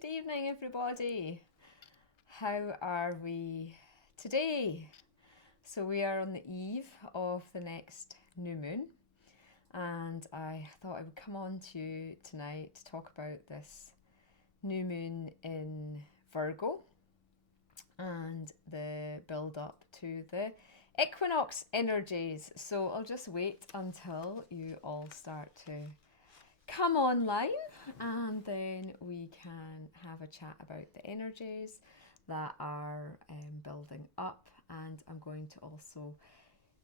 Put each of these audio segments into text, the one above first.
Good evening, everybody. How are we today? So we are on the eve of the next new moon, and I thought I would come on to you tonight to talk about this new moon in Virgo and the build up to the equinox energies. So I'll just wait until you all start to come online, and then we can have a chat about the energies that are building up. And I'm going to also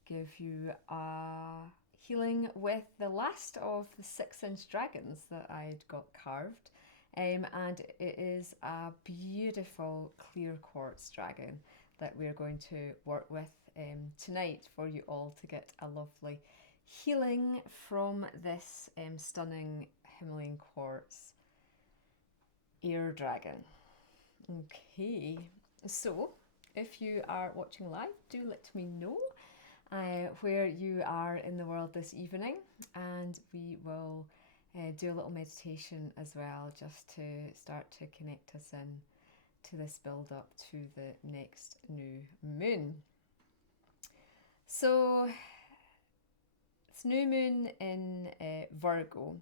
give you a healing with the last of the 6-inch dragons that I'd got carved. And it is a beautiful clear quartz dragon that we're going to work with tonight for you all to get a lovely healing from this stunning Himalayan quartz air dragon. Okay, so if you are watching live, do let me know where you are in the world this evening, and we will do a little meditation as well, just to start to connect us in to this build up to the next new moon. So this new moon in Virgo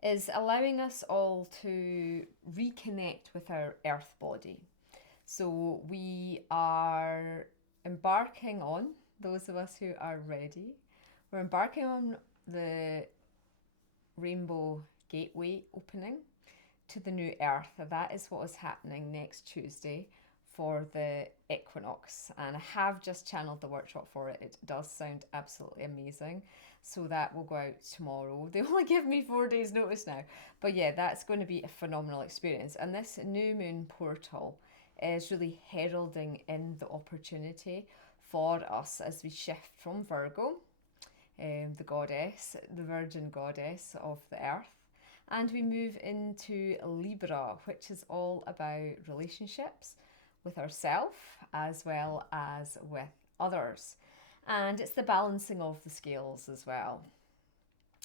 is allowing us all to reconnect with our earth body. So we are embarking on, those of us who are ready, we're embarking on the Rainbow Gateway opening to the new earth. That is what is happening next Tuesday for the equinox, and I have just channeled the workshop for it. It does sound absolutely amazing, so that will go out tomorrow. They only give me 4 days notice now, but yeah, that's going to be a phenomenal experience. And this new moon portal is really heralding in the opportunity for us as we shift from Virgo, the goddess, the virgin goddess of the earth, and we move into Libra, which is all about relationships with ourselves as well as with others. And it's the balancing of the scales as well.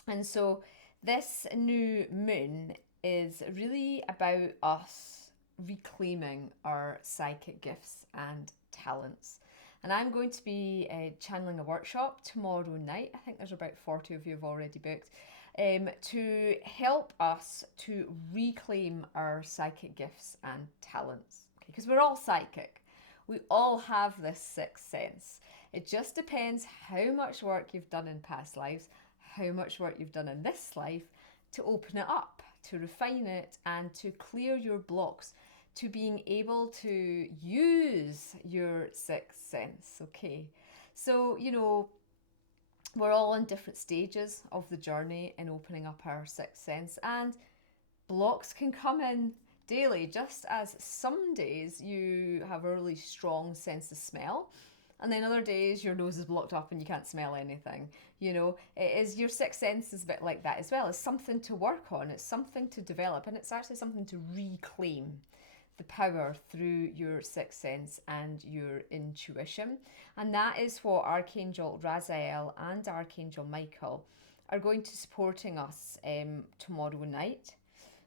And so this new moon is really about us reclaiming our psychic gifts and talents. And I'm going to be channeling a workshop tomorrow night. I think there's about 40 of you have already booked, to help us to reclaim our psychic gifts and talents. Because we're all psychic. We all have this sixth sense. It just depends how much work you've done in past lives, how much work you've done in this life to open it up, to refine it, and to clear your blocks, to being able to use your sixth sense. Okay, so we're all in different stages of the journey in opening up our sixth sense, and blocks can come in daily, just as some days you have a really strong sense of smell, and then other days your nose is blocked up and you can't smell anything. It is, your sixth sense is a bit like that as well. It's something to work on, it's something to develop, and it's actually something to reclaim the power through your sixth sense and your intuition. And that is what Archangel Raziel and Archangel Michael are going to supporting us tomorrow night.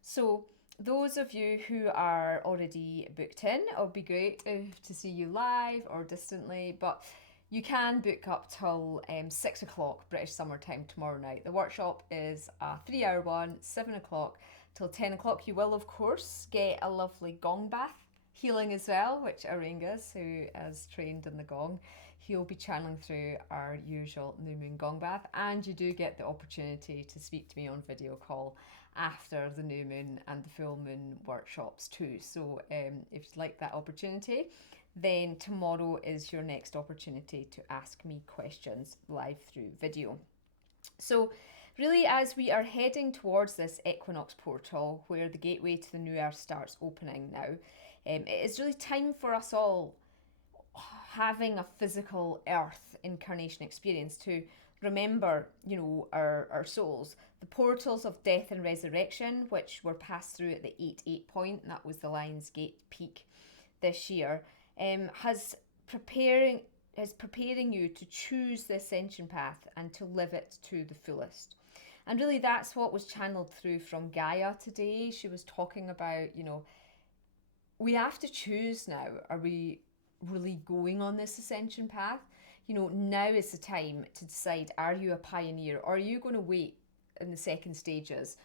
So those of you who are already booked in, it'll be great to see you live or distantly, but you can book up till 6 o'clock British Summer Time tomorrow night. The workshop is a 3-hour one, 7 o'clock till 10 o'clock. You will, of course, get a lovely gong bath healing as well, which Auraengus, who is trained in the gong, he'll be channeling through our usual new moon gong bath. And you do get the opportunity to speak to me on video call after the new moon and the full moon workshops too. So if you'd like that opportunity, then tomorrow is your next opportunity to ask me questions live through video. So really, as we are heading towards this equinox portal where the gateway to the new earth starts opening now, it is really time for us all having a physical earth incarnation experience to remember, our souls. The portals of death and resurrection, which were passed through at the 8-8 point, and that was the Lion's Gate peak this year, is preparing you to choose the ascension path and to live it to the fullest. And really, that's what was channeled through from Gaia today. She was talking about, you know, we have to choose now. Are we really going on this ascension path? You know, now is the time to decide, are you a pioneer, or are you going to wait in the second stages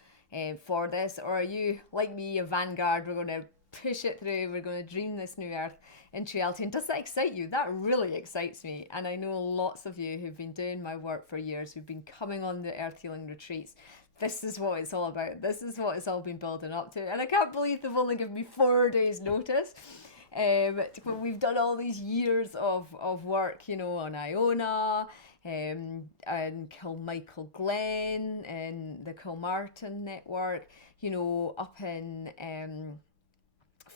for this? Or are you, like me, a vanguard? We're going to push it through. We're going to dream this new earth into reality. And does that excite you? That really excites me. And I know lots of you who've been doing my work for years, who've been coming on the earth healing retreats. This is what it's all about. This is what it's all been building up to. And I can't believe they've only given me 4 days notice. But we've done all these years of work, you know, on Iona, and Kilmichael Glen, and the Kilmartin network, you know, up in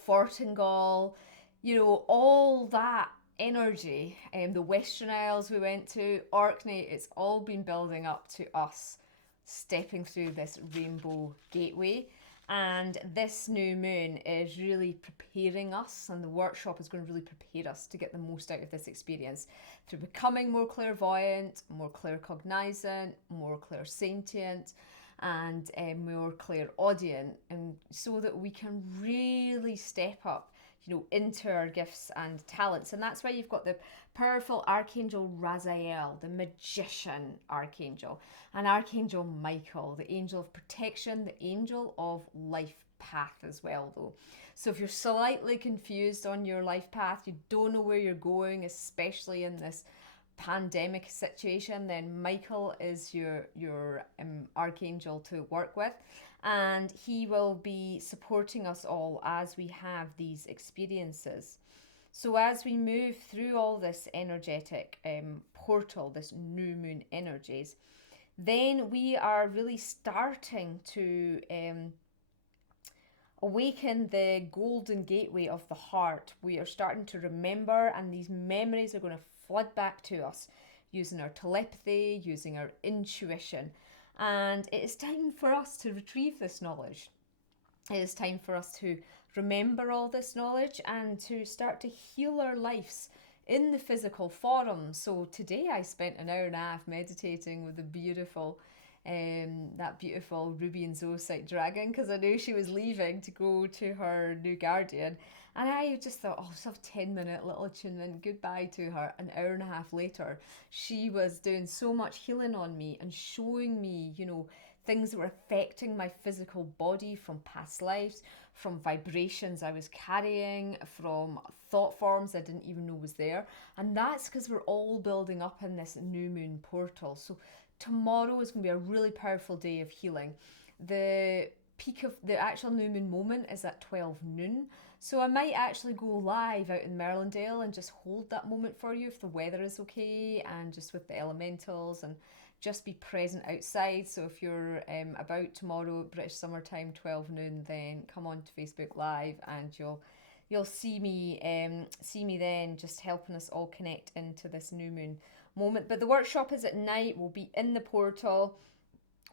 Fortingall, you know, all that energy, the Western Isles we went to, Orkney, it's all been building up to us stepping through this rainbow gateway. And this new moon is really preparing us, and the workshop is going to really prepare us to get the most out of this experience through becoming more clairvoyant, more claircognizant, more clairsentient, and more clairaudient, and so that we can really step up, you know, into our gifts and talents. And that's why you've got the powerful Archangel Raziel, the magician archangel, and Archangel Michael, the angel of protection, the angel of life path as well, though. So if you're slightly confused on your life path, you don't know where you're going, especially in this pandemic situation, then Michael is your archangel to work with, and he will be supporting us all as we have these experiences. So as we move through all this energetic portal, this new moon energies, then we are really starting to awaken the golden gateway of the heart. We are starting to remember, and these memories are going to flood back to us using our telepathy, using our intuition. And it is time for us to retrieve this knowledge. It is time for us to remember all this knowledge and to start to heal our lives in the physical form. So today I spent an hour and a half meditating with the beautiful that beautiful ruby and zoisite dragon, because I knew she was leaving to go to her new guardian, and I just thought, oh, just have a 10-minute little attunement goodbye to her. An hour and a half later, she was doing so much healing on me and showing me, you know, things that were affecting my physical body from past lives, from vibrations I was carrying, from thought forms I didn't even know was there. And that's because we're all building up in this new moon portal. So tomorrow is going to be a really powerful day of healing. The peak of the actual new moon moment is at 12 noon. So I might actually go live out in Merlindale and just hold that moment for you if the weather is okay, and just with the elementals, and just be present outside. So if you're about tomorrow, British summertime, 12 noon, then come on to Facebook Live, and you'll see me then, just helping us all connect into this new moon moment. But the workshop is at night. We'll be in the portal.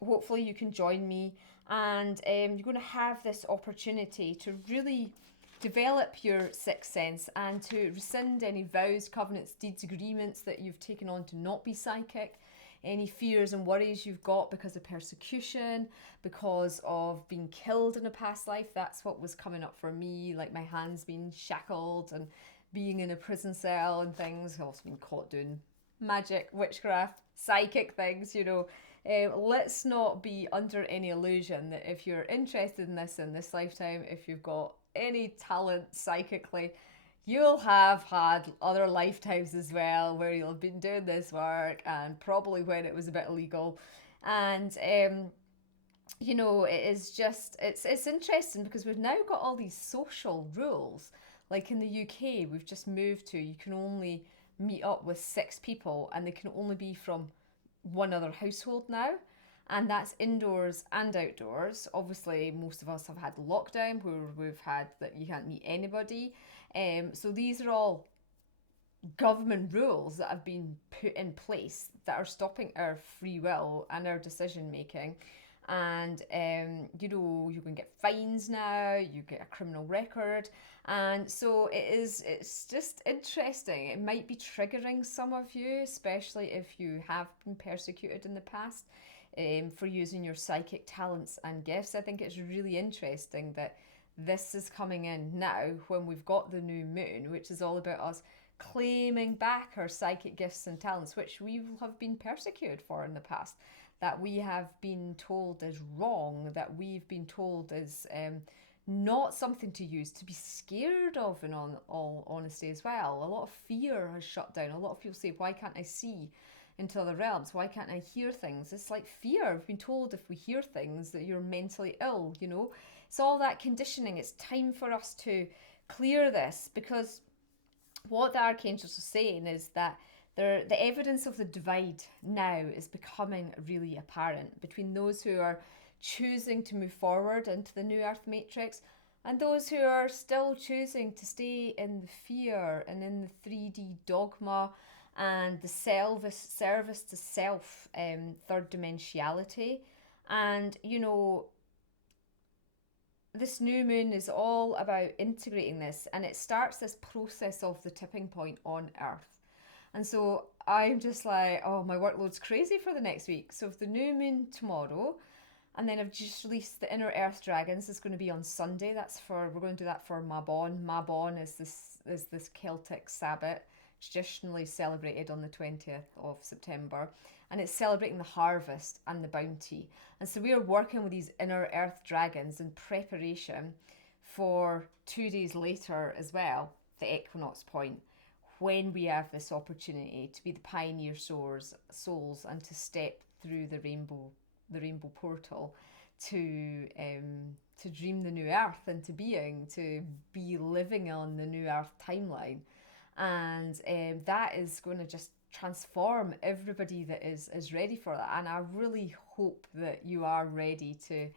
Hopefully you can join me, and you're going to have this opportunity to really develop your sixth sense and to rescind any vows, covenants, deeds, agreements that you've taken on to not be psychic, any fears and worries you've got because of persecution, because of being killed in a past life. That's what was coming up for me, like my hands being shackled and being in a prison cell and things. I've also been caught doing magic, witchcraft, psychic things, you know. Let's not be under any illusion that if you're interested in this lifetime, if you've got any talent psychically, you'll have had other lifetimes as well where you'll have been doing this work, and probably when it was a bit illegal. And you know, it is just, it's interesting because we've now got all these social rules. Like in the UK, we've just moved to, you can only meet up with 6 people, and they can only be from one other household now, and that's indoors and outdoors. Obviously most of us have had lockdown where we've had that you can't meet anybody, so these are all government rules that have been put in place that are stopping our free will and our decision making. and you know, you can get fines now, you get a criminal record. And so it's just interesting. It might be triggering some of you, especially if you have been persecuted in the past, for using your psychic talents and gifts. I think it's really interesting that this is coming in now when we've got the new moon, which is all about us claiming back our psychic gifts and talents, which we have been persecuted for in the past, that we have been told is wrong, that we've been told is not something to use, to be scared of, in all honesty as well. A lot of fear has shut down. A lot of people say, why can't I see into other realms? Why can't I hear things? It's like fear. We've been told if we hear things that you're mentally ill, you know? It's all that conditioning. It's time for us to clear this, because what the archangels are saying is that the evidence of the divide now is becoming really apparent between those who are choosing to move forward into the new earth matrix and those who are still choosing to stay in the fear and in the 3D dogma and the service to self, third dimensionality. And you know, this new moon is all about integrating this, and it starts this process of the tipping point on earth. And so I'm just like, oh, my workload's crazy for the next week. So if the new moon tomorrow, and then I've just released the Inner Earth Dragons, is going to be on Sunday. We're going to do that for Mabon. Mabon is this Celtic Sabbath, traditionally celebrated on the 20th of September. And it's celebrating the harvest and the bounty. And so we are working with these Inner Earth Dragons in preparation for 2 days later as well, the equinox point, when we have this opportunity to be the pioneer souls and to step through the rainbow portal to dream the new earth into being, to be living on the new earth timeline. And that is going to just transform everybody that is ready for that. And I really hope that you are ready to,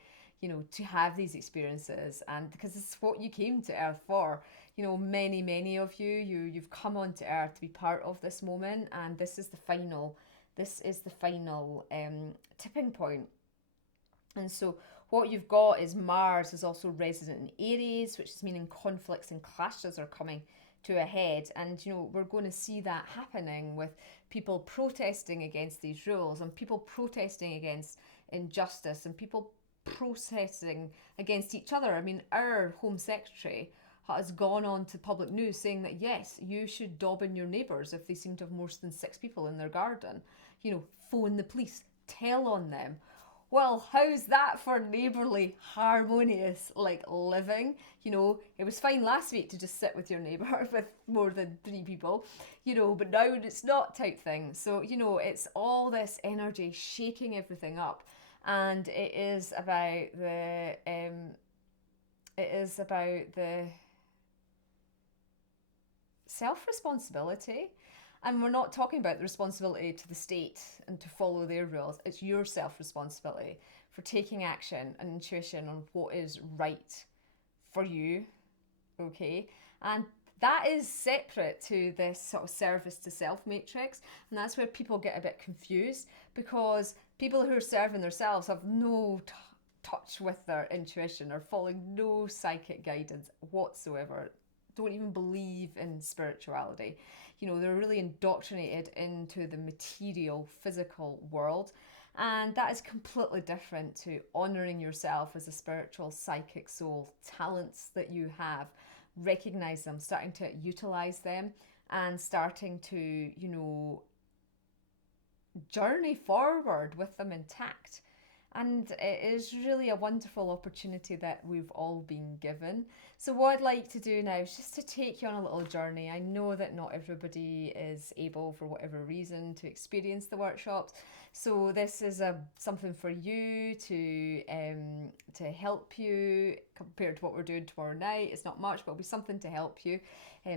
you know, to have these experiences, and because it's what you came to earth for. You know, many of you've come onto earth to be part of this moment, and this is the final tipping point. And so what you've got is Mars is also resident in Aries, which is meaning conflicts and clashes are coming to a head. And you know, we're going to see that happening with people protesting against these rules, and people protesting against injustice, and people protesting against each other. I mean, our Home Secretary has gone on to public news saying that yes, you should dob in your neighbours if they seem to have more than 6 people in their garden. You know, phone the police, tell on them. Well, how's that for neighbourly, harmonious, like, living? You know, it was fine last week to just sit with your neighbour with more than 3 people, you know, but now it's not, type thing. So, you know, it's all this energy shaking everything up. And it is about the self-responsibility. And we're not talking about the responsibility to the state and to follow their rules. It's your self-responsibility for taking action and intuition on what is right for you, okay? And that is separate to this sort of service to self matrix. And that's where people get a bit confused, because people who are serving themselves have no touch with their intuition, or following no psychic guidance whatsoever, don't even believe in spirituality. You know, they're really indoctrinated into the material, physical world. And that is completely different to honouring yourself as a spiritual, psychic soul, talents that you have, recognise them, starting to utilise them, and starting to, you know, journey forward with them intact. And it is really a wonderful opportunity that we've all been given. So what I'd like to do now is just to take you on a little journey. I know that not everybody is able, for whatever reason, to experience the workshops. So this is something for you to help you compared to what we're doing tomorrow night. It's not much, but it'll be something to help you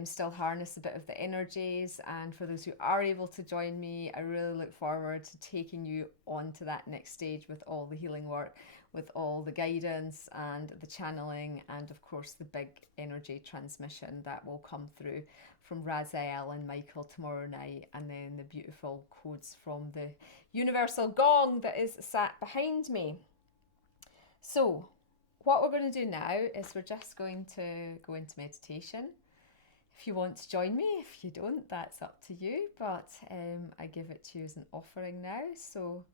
still harness a bit of the energies. And for those who are able to join me, I really look forward to taking you on to that next stage with all the healing work, with all the guidance and the channeling, and of course the big energy transmission that will come through from Raziel and Michael tomorrow night, and then the beautiful codes from the universal gong that is sat behind me. So, what we're going to do now is we're just going to go into meditation. If you want to join me, if you don't, that's up to you, but I give it to you as an offering now. So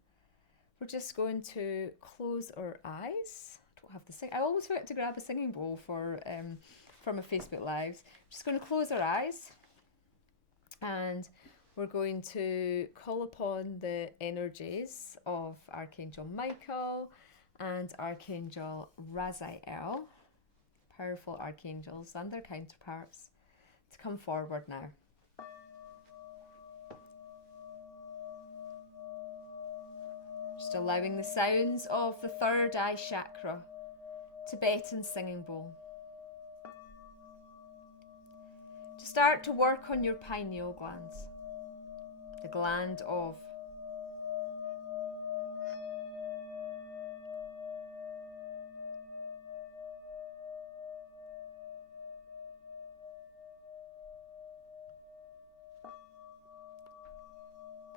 we're just going to close our eyes. I don't have the sing. I always forget to grab a singing bowl for my Facebook Lives. Just going to close our eyes, and we're going to call upon the energies of Archangel Michael and Archangel Raziel, powerful archangels and their counterparts, to come forward now. Just allowing the sounds of the third eye chakra, Tibetan singing bowl, to start to work on your pineal glands, the gland of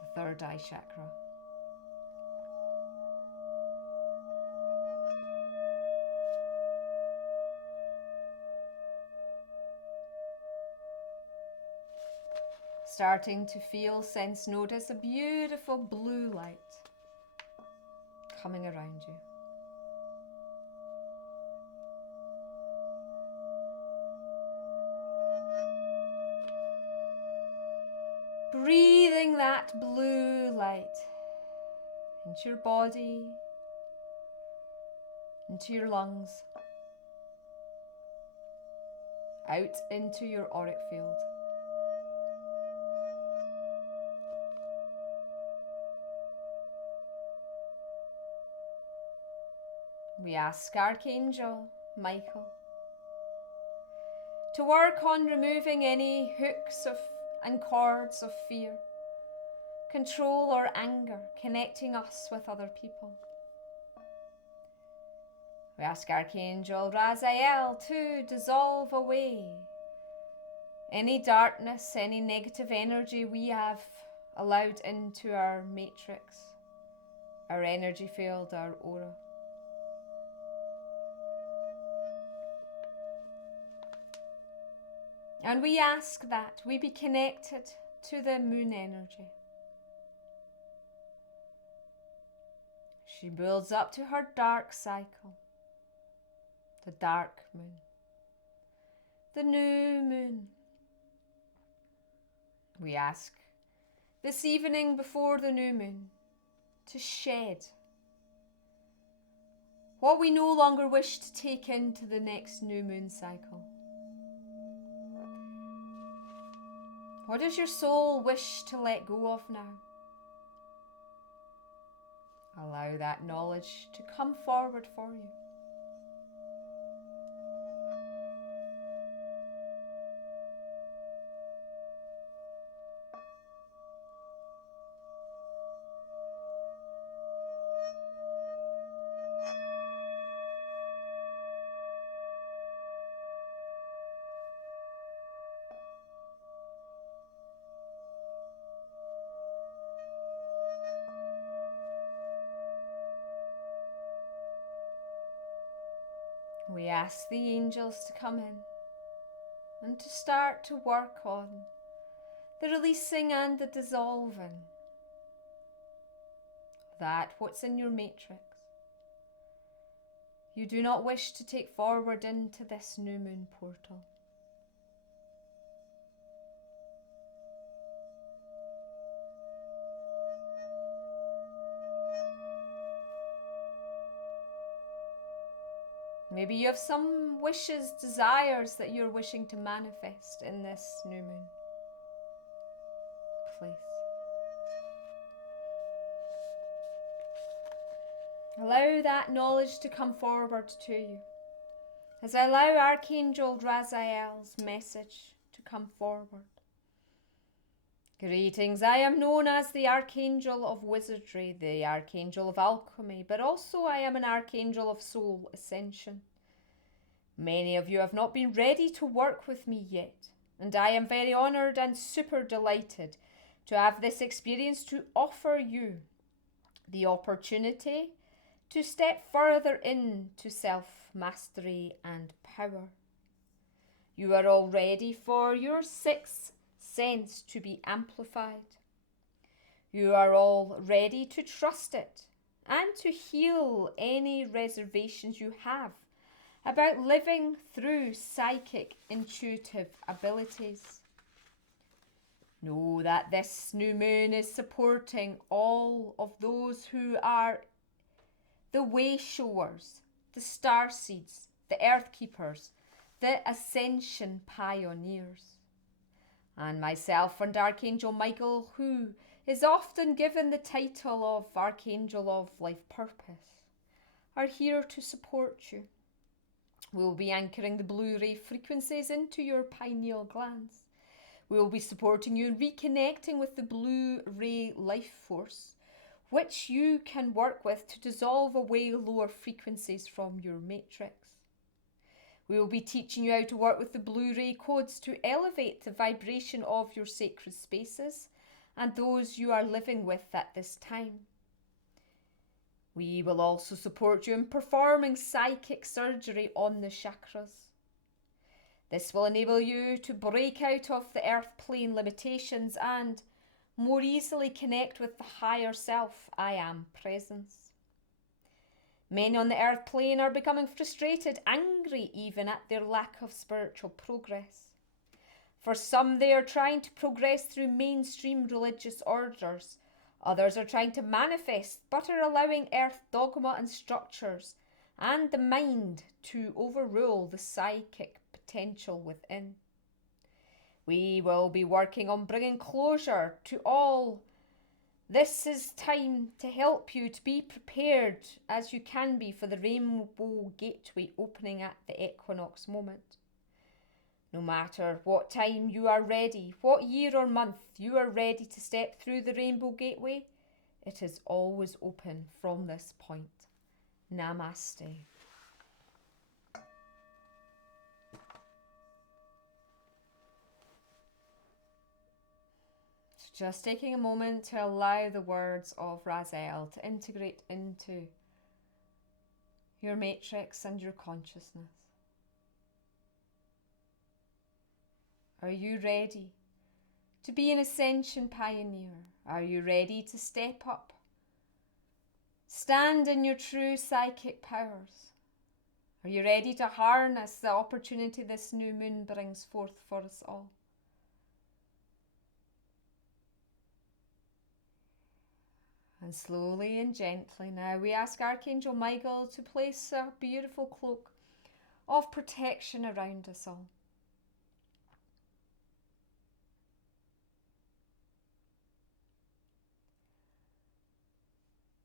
the third eye chakra. Starting to feel, sense, notice a beautiful blue light coming around you. Breathing that blue light into your body, into your lungs, out into your auric field. We ask Archangel Michael to work on removing any hooks and cords of fear, control or anger connecting us with other people. We ask Archangel Raziel to dissolve away any darkness, any negative energy we have allowed into our matrix, our energy field, our aura. And we ask that we be connected to the moon energy. She builds up to her dark cycle, the dark moon, the new moon. We ask this evening before the new moon to shed what we no longer wish to take into the next new moon cycle. What does your soul wish to let go of now? Allow that knowledge to come forward for you. We ask the angels to come in and to start to work on the releasing and the dissolving that what's in your matrix you do not wish to take forward into this new moon portal. Maybe you have some wishes, desires that you're wishing to manifest in this new moon. Please. Allow that knowledge to come forward to you. As I allow Archangel Raziel's message to come forward. Greetings, I am known as the Archangel of Wizardry, the Archangel of Alchemy, but also I am an Archangel of Soul Ascension. Many of you have not been ready to work with me yet, and I am very honoured and super delighted to have this experience to offer you the opportunity to step further into self-mastery and power. You are all ready for your sixth sense to be amplified. You are all ready to trust it and to heal any reservations you have about living through psychic intuitive abilities. Know that this new moon is supporting all of those who are the way showers, the star seeds, the earth keepers, the ascension pioneers. And myself and Archangel Michael, who is often given the title of Archangel of Life Purpose, are here to support you. We will be anchoring the blue ray frequencies into your pineal glands. We will be supporting you in reconnecting with the blue ray life force, which you can work with to dissolve away lower frequencies from your matrix. We will be teaching you how to work with the blue ray codes to elevate the vibration of your sacred spaces and those you are living with at this time. We will also support you in performing psychic surgery on the chakras. This will enable you to break out of the earth plane limitations and more easily connect with the higher self, I am presence. Men on the earth plane are becoming frustrated, angry even at their lack of spiritual progress. For some, they are trying to progress through mainstream religious orders. Others are trying to manifest, but are allowing earth dogma and structures and the mind to overrule the psychic potential within. We will be working on bringing closure to all. This is time to help you to be prepared as you can be for the rainbow gateway opening at the equinox moment. No matter what time you are ready, what year or month you are ready to step through the rainbow gateway, it is always open from this point. Namaste. Just taking a moment to allow the words of Raziel to integrate into your matrix and your consciousness. Are you ready to be an ascension pioneer? Are you ready to step up? Stand in your true psychic powers. Are you ready to harness the opportunity this new moon brings forth for us all? And slowly and gently now we ask Archangel Michael to place a beautiful cloak of protection around us all.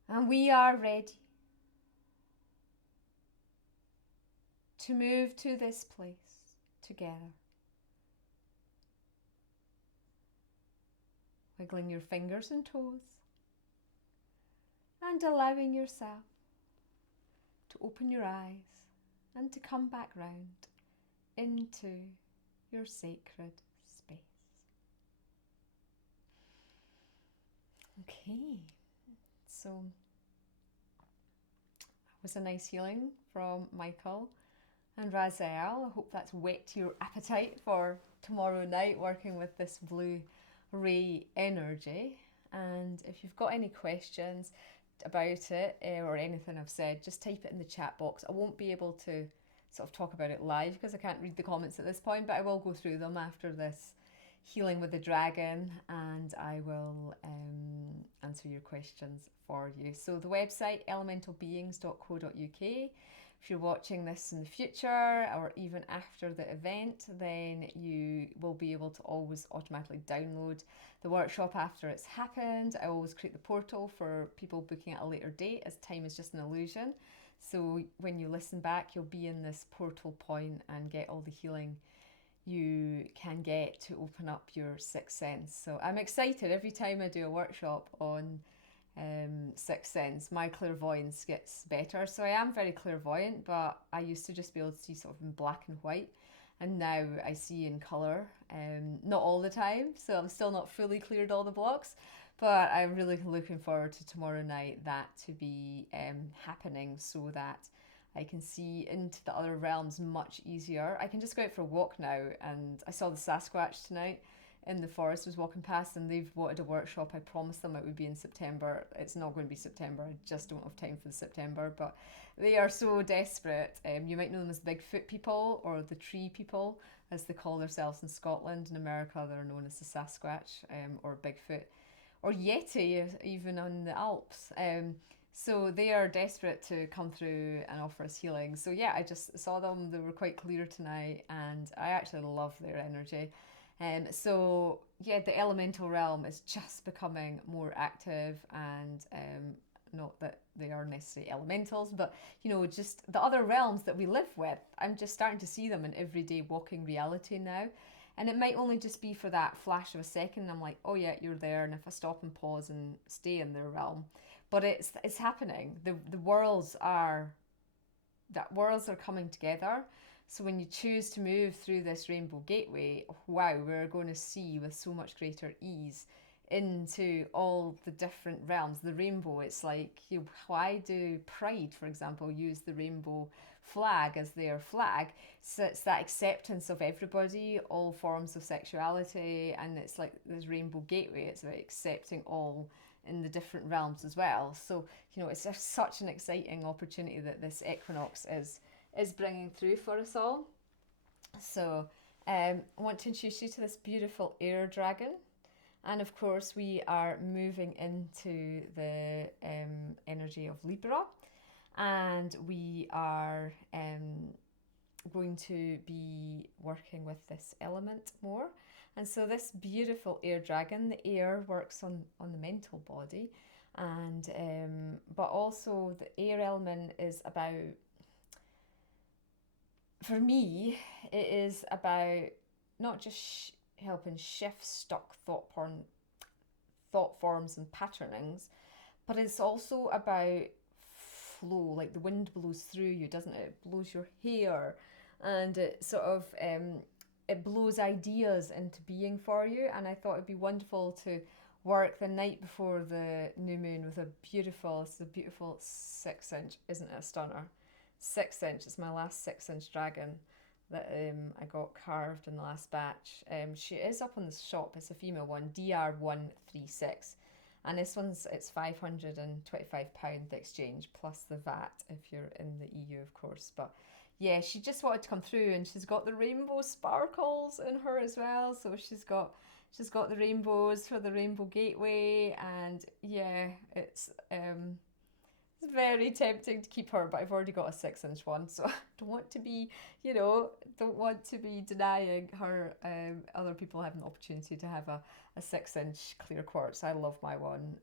And we are ready to move to this place together. Wiggling your fingers and toes and allowing yourself to open your eyes and to come back round into your sacred space. Okay, so that was a nice healing from Michael and Raziel. I hope that's whet your appetite for tomorrow night working with this blue ray energy. And if you've got any questions about it or anything I've said, just type it in the chat box. I won't be able to sort of talk about it live because I can't read the comments at this point, but I will go through them after this healing with the dragon, and I will answer your questions for you. So the website elementalbeings.co.uk. If you're watching this in the future or even after the event, then you will be able to always automatically download the workshop after it's happened. I always create the portal for people booking at a later date, as time is just an illusion. So when you listen back, you'll be in this portal point and get all the healing you can get to open up your sixth sense. So I'm excited every time I do a workshop on sixth sense. My clairvoyance gets better. So I am very clairvoyant, but I used to just be able to see sort of in black and white, and now I see in colour, not all the time, so I'm still not fully cleared all the blocks, But I'm really looking forward to tomorrow night that to be happening, so that I can see into the other realms much easier. I can just go out for a walk now, and I saw the Sasquatch tonight in the forest, was walking past, and they've wanted a workshop. I promised them it would be in September. It's not going to be September. I just don't have time for the September, but they are so desperate. You might know them as the Bigfoot people, or the tree people, as they call themselves in Scotland. In America, they're known as the Sasquatch, or Bigfoot, or Yeti, even on the Alps. So they are desperate to come through and offer us healing. So yeah, I just saw them. They were quite clear tonight, and I actually love their energy. So yeah, the elemental realm is just becoming more active, and not that they are necessarily elementals, but you know, just the other realms that we live with. I'm just starting to see them in everyday walking reality now. And it might only just be for that flash of a second. I'm like, oh yeah, you're there. And if I stop and pause and stay in their realm, but it's happening. The worlds are coming together. So when you choose to move through this rainbow gateway, wow, we're going to see with so much greater ease into all the different realms. The rainbow, it's like, you know, why do Pride, for example, use the rainbow flag as their flag? So it's that acceptance of everybody, all forms of sexuality, and it's like this rainbow gateway. It's about accepting all in the different realms as well. So, you know, it's just such an exciting opportunity that this equinox is bringing through for us all. So I want to introduce you to this beautiful air dragon. And of course, we are moving into the energy of Libra, and we are going to be working with this element more. And so this beautiful air dragon, the air works on the mental body, and but also the air element is about, for me, it is about not just helping shift stuck thought forms and patternings, but it's also about flow. Like the wind blows through you, doesn't it? It blows your hair, and it sort of it blows ideas into being for you. And I thought it'd be wonderful to work the night before the new moon with it's a beautiful 6-inch, isn't it a stunner? 6-inch, it's my last 6-inch dragon that I got carved in the last batch. She is up on the shop. It's a female one, DR136, and this one's, it's £525 the exchange plus the VAT if you're in the EU, of course. But yeah, she just wanted to come through, and she's got the rainbow sparkles in her as well. So she's got the rainbows for the rainbow gateway, and yeah, it's very tempting to keep her, but I've already got a 6-inch one, so I don't want to be, don't want to be denying her other people having the opportunity to have a 6-inch clear quartz. I love my one,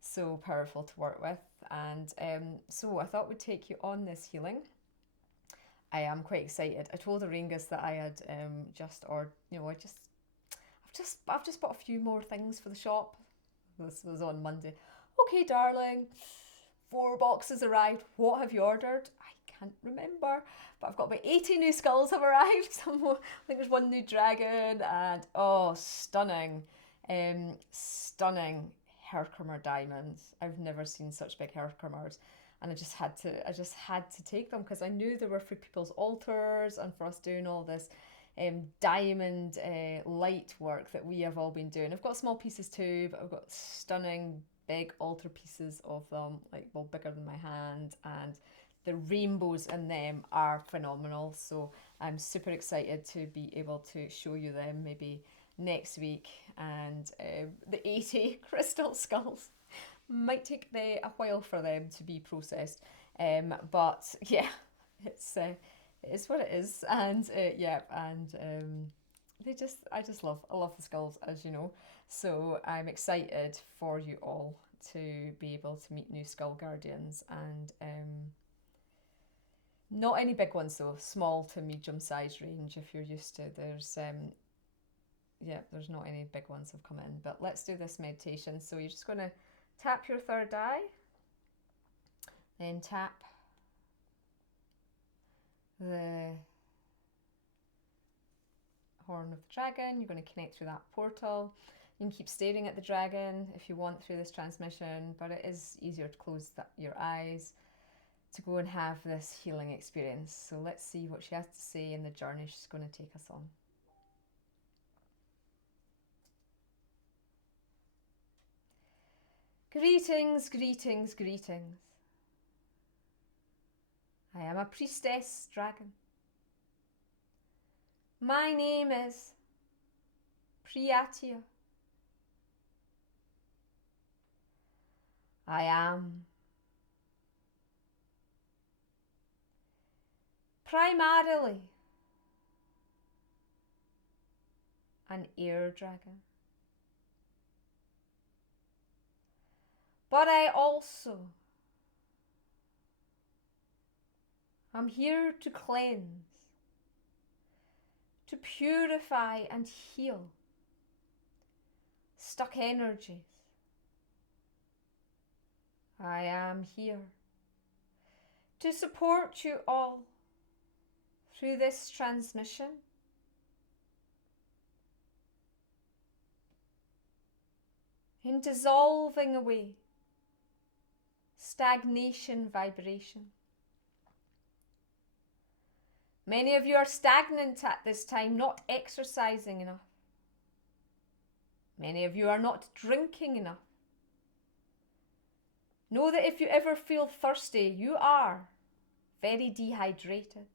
so powerful to work with. And so I thought we'd take you on this healing. I am quite excited. I told Auraengus that I had I've just bought a few more things for the shop. This was on Monday. Okay, darling. 4 boxes arrived. What have you ordered? I can't remember, but I've got about 80 new skulls have arrived. I think there's 1 new dragon, and oh, stunning Herkimer diamonds. I've never seen such big Herkimers, and I just had to take them because I knew they were for people's altars and for us doing all this diamond light work that we have all been doing. I've got small pieces too, but I've got stunning big altar pieces of them, like, well, bigger than my hand, and the rainbows in them are phenomenal. So I'm super excited to be able to show you them maybe next week. And the 80 crystal skulls might take a while for them to be processed, but yeah, it is what it is. And I love the skulls, as you know. So I'm excited for you all to be able to meet new skull guardians, and not any big ones though, small to medium size range if you're used to. There's not any big ones have come in, but let's do this meditation. So you're just going to tap your third eye, then tap the horn of the dragon. You're going to connect through that portal. You can keep staring at the dragon if you want through this transmission, but it is easier to close your eyes to go and have this healing experience. So let's see what she has to say in the journey she's going to take us on. Greetings, greetings, greetings. I am a priestess dragon. My name is Priyatia. I am primarily an air dragon. But I also am here to cleanse, to purify and heal stuck energies. I am here to support you all through this transmission. In dissolving away stagnation vibration. Many of you are stagnant at this time, not exercising enough. Many of you are not drinking enough. Know that if you ever feel thirsty, you are very dehydrated.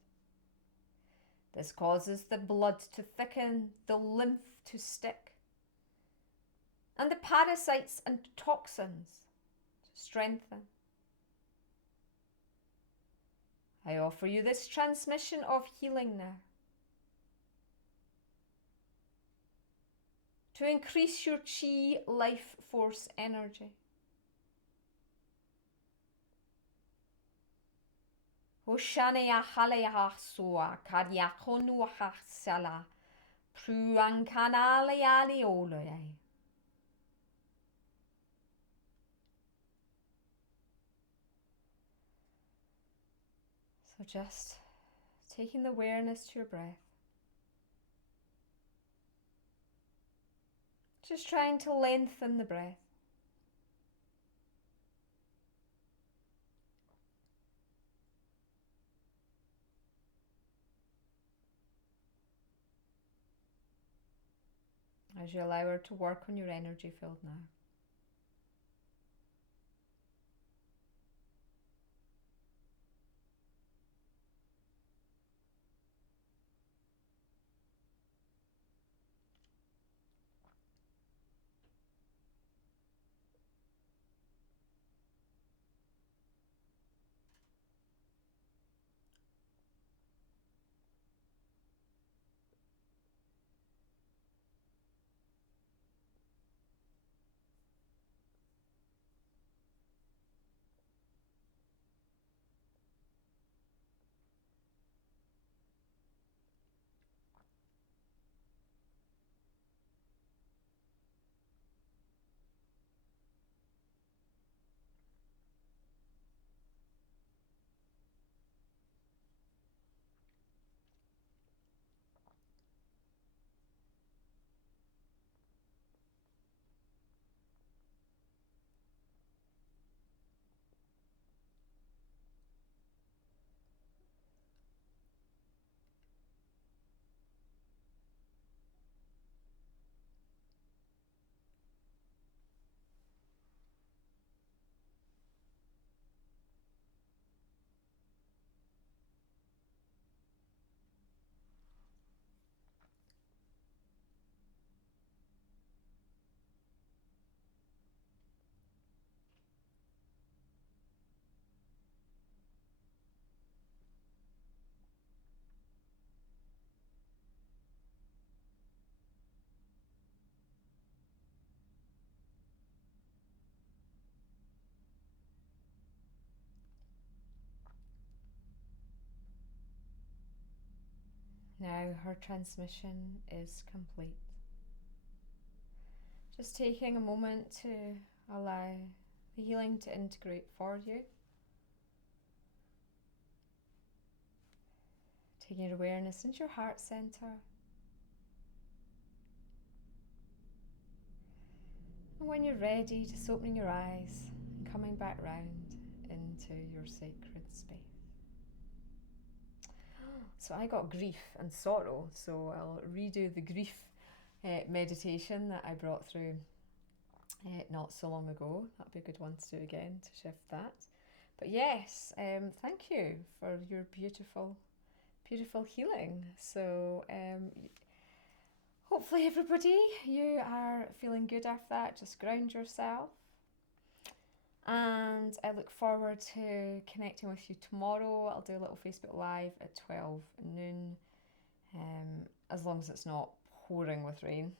This causes the blood to thicken, the lymph to stick, and the parasites and toxins to strengthen. I offer you this transmission of healing now to increase your chi life force energy. Hoshania haleha soa karyakonuha sala pruankanale alioloi. So just taking the awareness to your breath. Just trying to lengthen the breath. As you allow her to work on your energy field now. Now her transmission is complete. Just taking a moment to allow the healing to integrate for you. Taking your awareness into your heart center. And when you're ready, just opening your eyes and coming back round into your sacred space. So I got grief and sorrow, so I'll redo the grief meditation that I brought through not so long ago. That'd be a good one to do again, to shift that. But yes, thank you for your beautiful, beautiful healing. So hopefully everybody, you are feeling good after that. Just ground yourself. And I look forward to connecting with you tomorrow. I'll do a little Facebook Live at 12 noon, as long as it's not pouring with rain.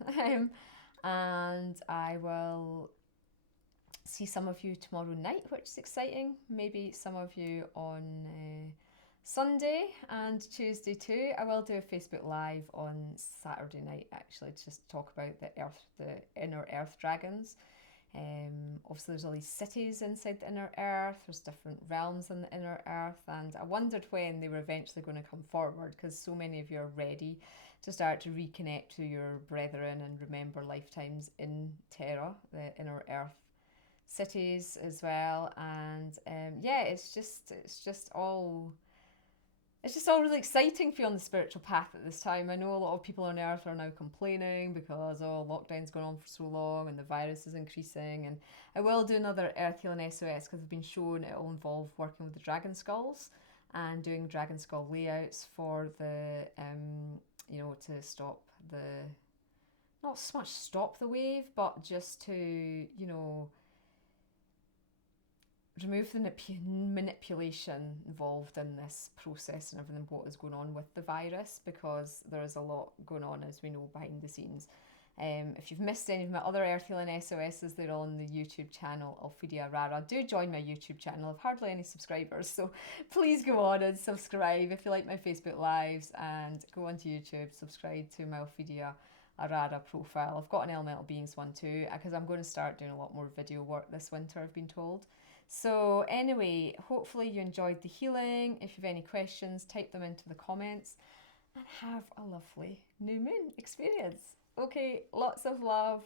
And I will see some of you tomorrow night, which is exciting. Maybe some of you on Sunday and Tuesday too. I will do a Facebook Live on Saturday night, actually, to just talk about the inner earth dragons. Obviously there's all these cities inside the inner earth, there's different realms in the inner earth, and I wondered when they were eventually going to come forward, because so many of you are ready to start to reconnect to your brethren and remember lifetimes in Terra, the inner earth cities as well. And yeah, it's just all really exciting for you on the spiritual path at this time. I know a lot of people on earth are now complaining because lockdown's gone on for so long and the virus is increasing. And I will do another earth healing SOS because I've been shown it will involve working with the dragon skulls and doing dragon skull layouts for the to stop the, not so much stop the wave, but just to remove the manipulation involved in this process and everything, what is going on with the virus, because there is a lot going on, as we know, behind the scenes. If you've missed any of my other earth healing SOSs, they're on the YouTube channel Alphedia Arara. Do join my YouTube channel. I've hardly any subscribers, so please go on and subscribe if you like my Facebook Lives, and go onto YouTube, subscribe to my Alphedia Arara profile. I've got an Elemental Beings one too, because I'm going to start doing a lot more video work this winter, I've been told. So anyway, hopefully you enjoyed the healing. If you have any questions, type them into the comments, and have a lovely new moon experience. Okay, lots of love.